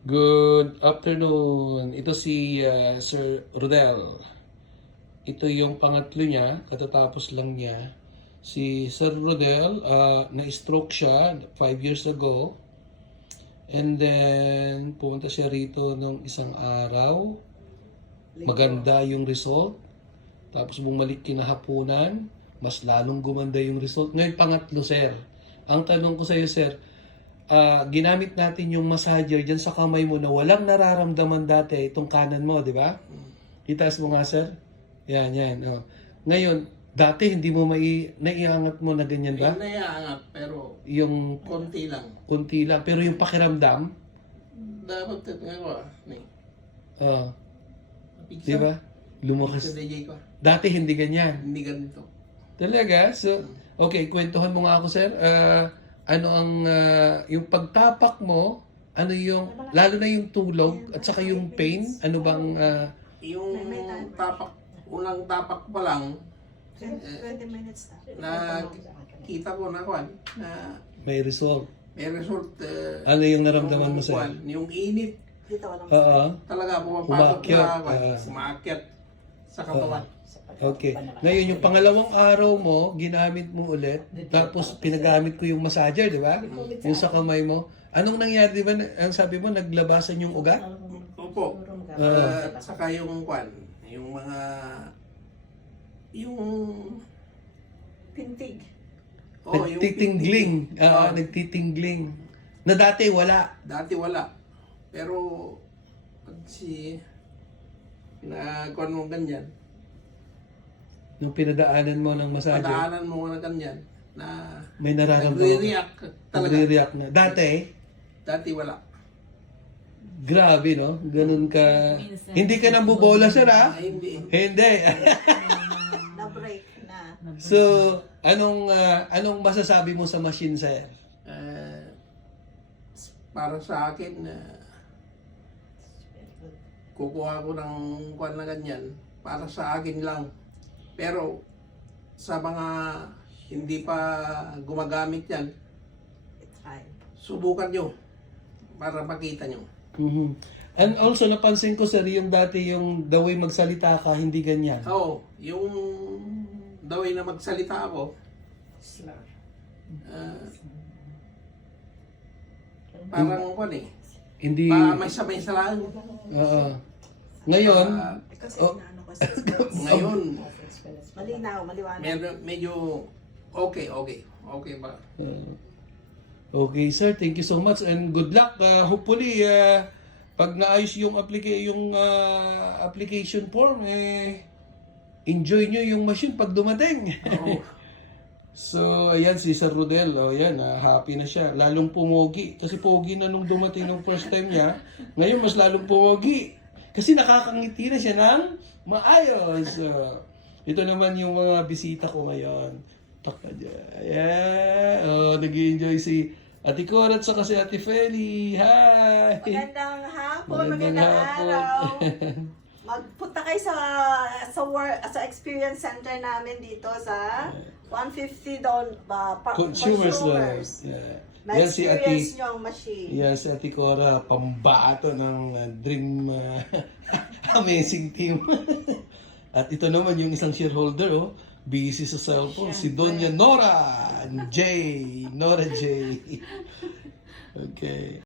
Good afternoon. Ito si Sir Rodel. Ito yung pangatlo niya, katatapos lang niya. Si Sir Rodel, na-stroke siya 5 years ago. And then, pumunta siya rito nung isang araw. Maganda yung result. Tapos bumalik kinahapunan. Mas lalong gumanda yung result. Ngayon, pangatlo, sir. Ang tanong ko sa iyo, sir, ginamit natin yung massager dyan sa kamay mo na walang nararamdaman dati, itong kanan mo, di ba? Itaas mo nga, sir. Yan, yan. Oh. Ngayon, dati hindi mo naiangat mo na ganyan ba? May naiangat, pero Yung konti lang. kunti lang. Pero yung pakiramdam, Dapat nga ko, di ba? Lumakas. Sa DJ ko. Dati hindi ganyan. Hindi ganito. Talaga? So, okay, kwentuhan mo nga ako, sir. Ano ang, yung pagtapak mo, ano yung, lalo na yung tulog, at saka yung pain, ano bang, Yung tapak, unang tapak pa lang, 20 minutes na kita ko na kwan, na may result? may result. Ano yung naramdaman mo, sir? kwan, yung init, Dito walang Oo. talaga pumapasok Umakyat, na kwan, umakyat sa katawan. Okay. Ngayon, yung pangalawang araw mo, ginamit mo ulit, tapos pinagamit ko yung massager, di ba? Yung sa kamay mo. Anong nangyari, di ba? Ang sabi mo, naglabasan yung ugat? Opo. Saka yung kwan, yung mga, yung, pintig. yung Nagtitingling. pintig. Nagtitingling. Na dati, wala. Dati wala. Pero, pag pinagkuhan mo ganyan, Nung pinadaanan mo ng massager, padaanan mo na ganyan, na may nararamdaman. nagre-react talaga. Nagre-react na. Dati wala. Grabe, no? Ganun ka. Hindi ka nang bubola, sir, ha? Ay, hindi. Hindi. Na-break na. So, anong masasabi mo sa machine, sir? Para sa akin, kukuha ko ng kuhan na ganyan, para sa akin lang. Pero, sa mga hindi pa gumagamit yan, Ay. subukan nyo para makita nyo. Mhm. And also, napansin ko, sir, yung dati yung the way magsalita ka, hindi ganyan. Oo, yung the way na magsalita ako, parang kwan eh, Hindi, may sabay sa lang. oo. Ngayon, Kasi Oh. inaano ko sa Ngayon, malinaw, maliwanag. medyo okay ba? Okay, sir. Thank you so much and good luck. Hopefully, pag naayos yung application form, enjoy nyo yung machine pag dumating. Oo. So, ayan si Sir Rodel. Oh, ayan, happy na siya. Lalong pumogi. Kasi pogi na nung dumating nung first time niya. Ngayon, mas lalong pumogi. Kasi nakakangiti na siya ng maayos. Ito naman yung mga bisita ko ngayon. Taka dyan. Ayan. Oh, nag-enjoy si Ate Cora at saka si Ate Feli. Hi! Magandang hapon, Magandang magandang hapon. araw. Magpunta kayo sa experience center namin dito sa 150 doon Consumers. consumers. Yeah. May Yan si Ate, experience nyo ang machine. yan si Ate Cora, pambato ng Dream Amazing Team. At ito naman yung isang shareholder, oh, busy sa cellphone, si Doña Nora J. Okay.